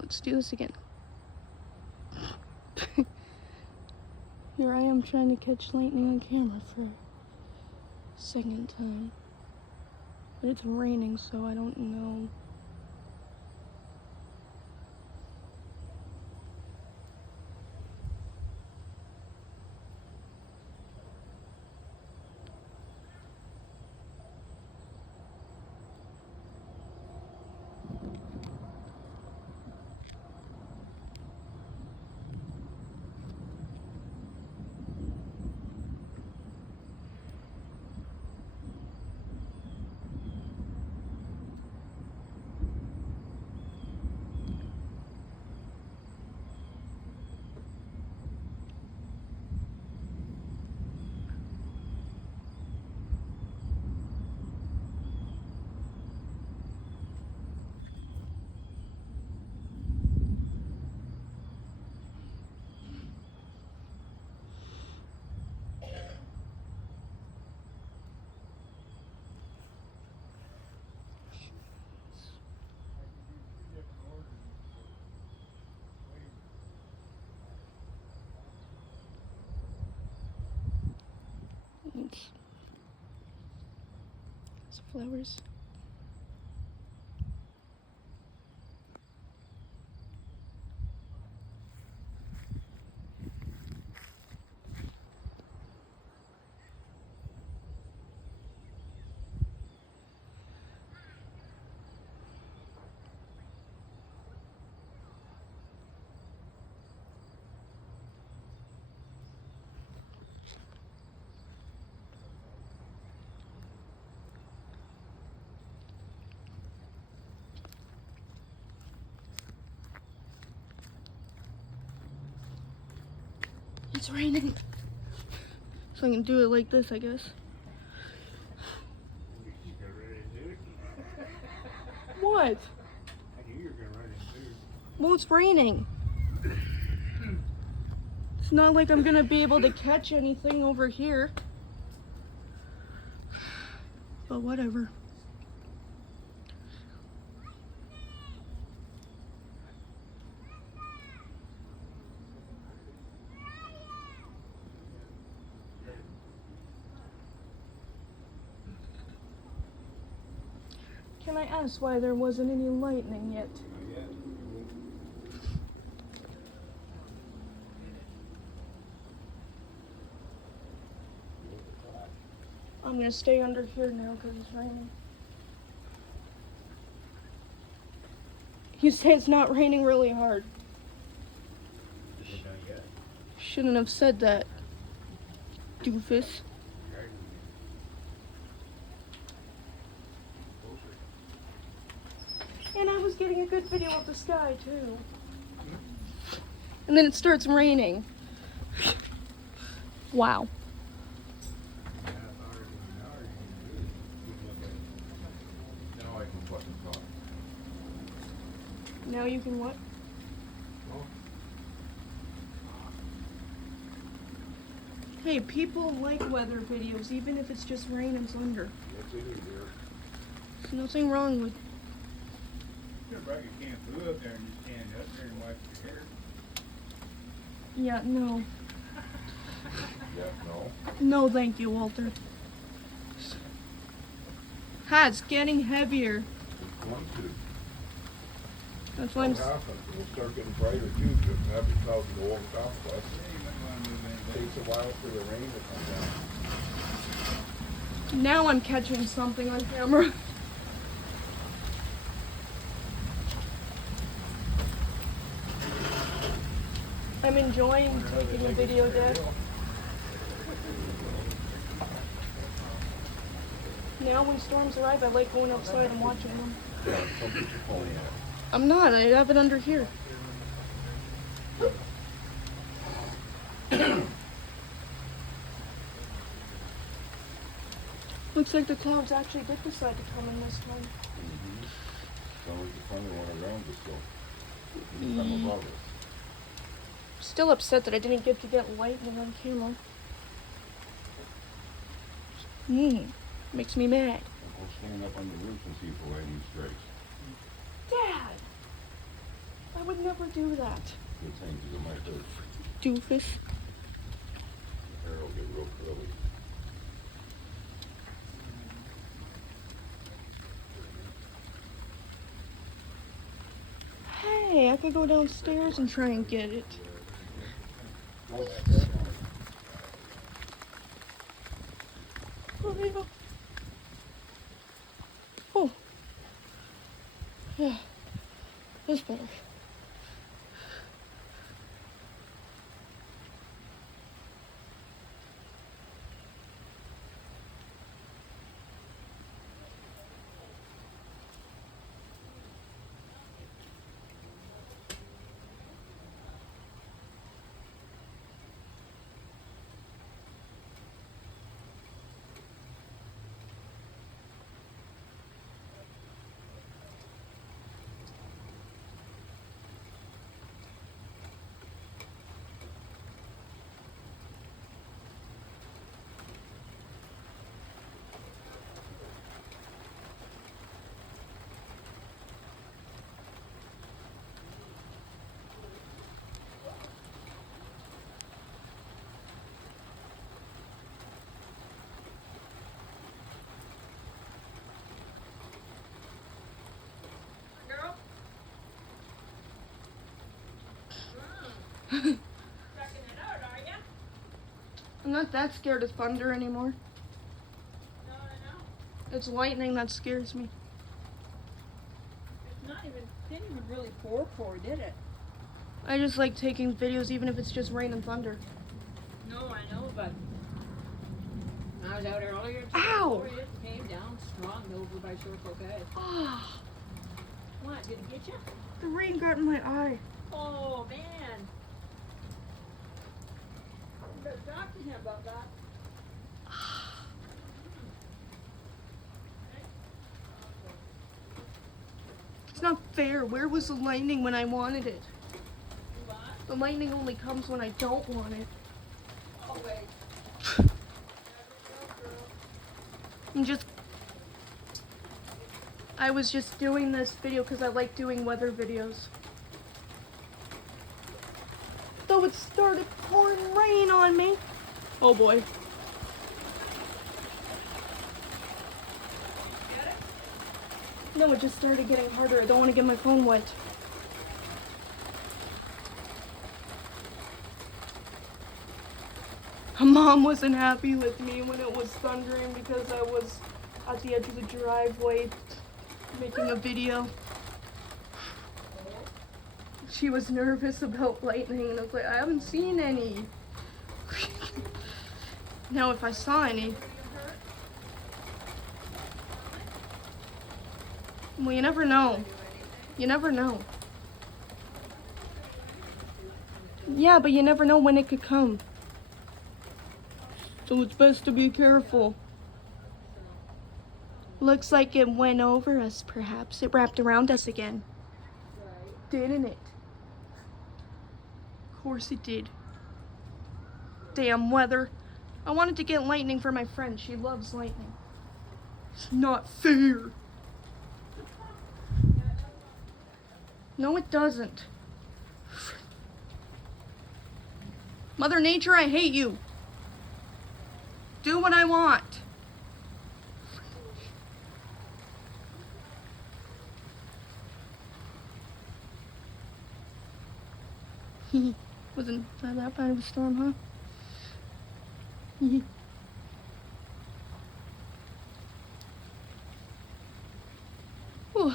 Let's do this again. Here I am trying to catch lightning on camera for a second time. But it's raining, so I don't know. It's flowers. It's raining. So I can do it like this, I guess. What? I knew you were gonna run into. Well, it's raining. It's not like I'm gonna be able to catch anything over here. But whatever. Can I ask why there wasn't any lightning yet? I'm gonna stay under here now because it's raining. You say it's not raining really hard. Shouldn't have said that, doofus. And I was getting a good video of the sky too. And then it starts raining. Wow. Now I can fucking talk. Now you can what? Hey, people like weather videos, even if it's just rain and thunder. Yes, it is, dear. There's nothing wrong with. You brought your can of food up there and you stand up there and wipe your hair. Yeah, no. Yeah, no. No, thank you, Walter. Ha, it's getting heavier. It's going to. That's why I'm. What happens? It'll start getting brighter too, just have it clouds go over top of us. It takes a while for the rain to come down. Now I'm catching something on camera. I'm enjoying taking a video, Dad. Now when storms arrive, I like going outside and watching them. Yeah, don't put your phone in. I'm not, I have it under here. Looks like the clouds actually did decide to come in this time. So it's the funny one around us, so it's come above us. Still upset that I didn't get to get lightning on camera. Makes me mad. I'll go stand up on the roof and see if the lightning strikes. Dad! I would ever do that? Good thing, because it might hurt. Doofus. Your hair will get real curly. Hey, I could go downstairs and try and get it. Oh, yeah. Oh. Yeah. That's better. Checking it out, are ya? I'm not that scared of thunder anymore. No, I know. It's lightning that scares me. It's not even, didn't even really pour, did it? I just like taking videos even if it's just rain and thunder. No, I know, but I was out earlier today. Ow! It came down strong over by Short Croquet. Ah, What, did it get you? the rain got in my eye. Oh, man. You better talk to him about that. It's not fair. Where was the lightning when I wanted it? What? The lightning only comes when I don't want it. Oh, wait. I was just doing this video because I like doing weather videos. Though it started pouring rain on me. Oh boy. Get it? No, it just started getting harder. I don't want to get my phone wet. Mom wasn't happy with me when it was thundering because I was at the edge of the driveway making a video. She was nervous about lightning and I was like, I haven't seen any. Now if I saw any. Well, you never know. You never know. Yeah, but you never know when it could come. So it's best to be careful. Looks like it went over us, perhaps. It wrapped around us again. Right. Didn't it? Of course it did. Damn weather. I wanted to get lightning for my friend. She loves lightning. It's not fair. No, it doesn't. Mother Nature, I hate you. Do what I want. Wasn't that bad of a storm, huh? Whew.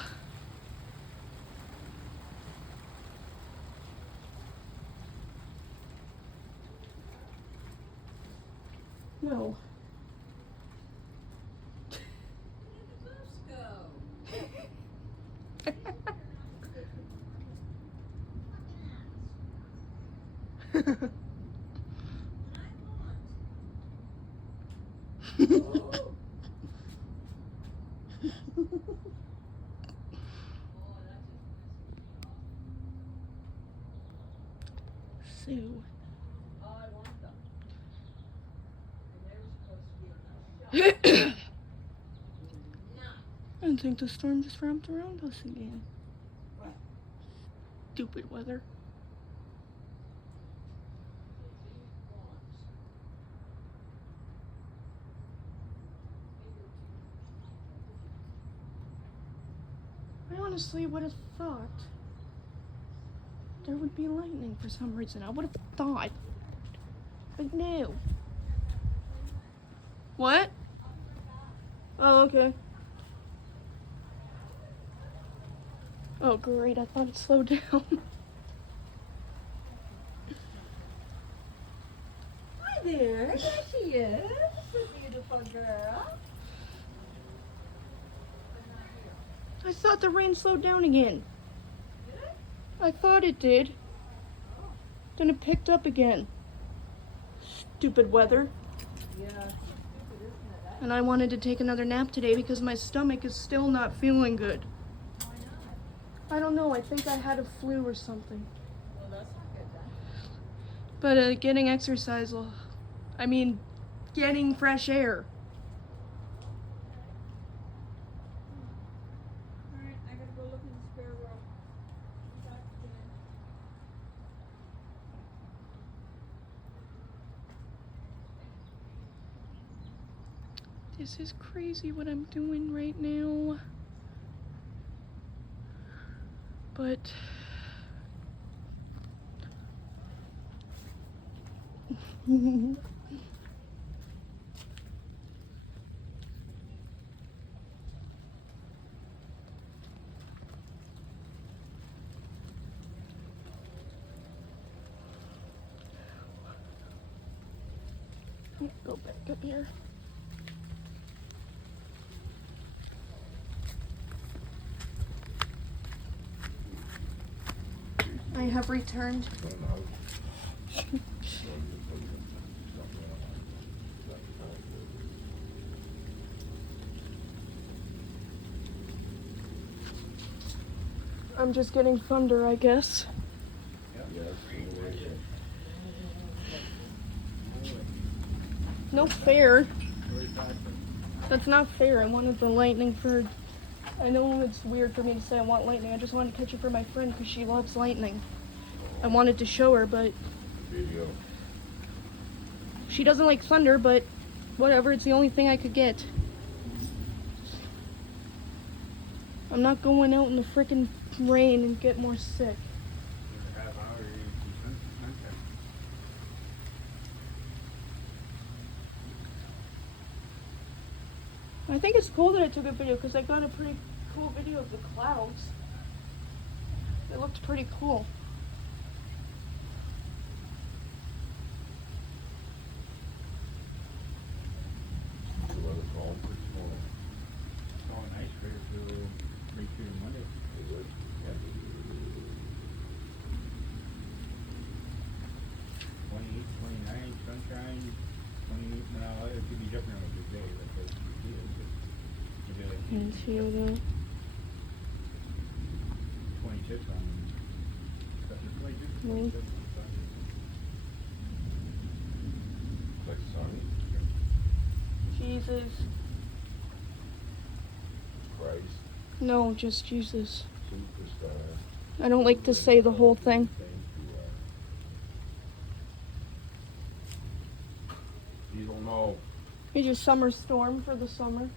No. Sue. I think the storm just wrapped around us again. Stupid weather. I honestly would have thought there would be lightning for some reason. I would have thought. But no. What? Oh, okay. Oh, great. I thought it slowed down. Hi there, there she is, the beautiful girl. I thought the rain slowed down again. Did it? I thought it did. Oh. Then it picked up again. Stupid weather. Yeah, it's so stupid, isn't it? And I wanted to take another nap today because my stomach is still not feeling good. Why not? I don't know. I think I had a flu or something. Well, that's not good then. But getting exercise will... I mean, getting fresh air. Alright, I gotta go look in the spare room. Back again. This is crazy what I'm doing right now. But... Go back up here. I have returned. I'm just getting thunder, I guess. No fair. That's not fair. I wanted the lightning for... I know it's weird for me to say I want lightning. I just wanted to catch it for my friend because she loves lightning. I wanted to show her, but... Video. She doesn't like thunder, but whatever. It's the only thing I could get. I'm not going out in the frickin' rain and get more sick. I think it's cool that I took a video because I got a pretty cool video of the clouds. It looked pretty cool. The weather calm for tomorrow. Oh, nice for right through Monday. It would. Yeah. 28, 29, sunshine, 28, no, it could be different on the day, but it's And see the 26 on, Mm. Like sunny. Jesus. Christ. No, just Jesus. Superstar. I don't like to say the whole thing. Thank you. You don't know. It's your summer storm for the summer.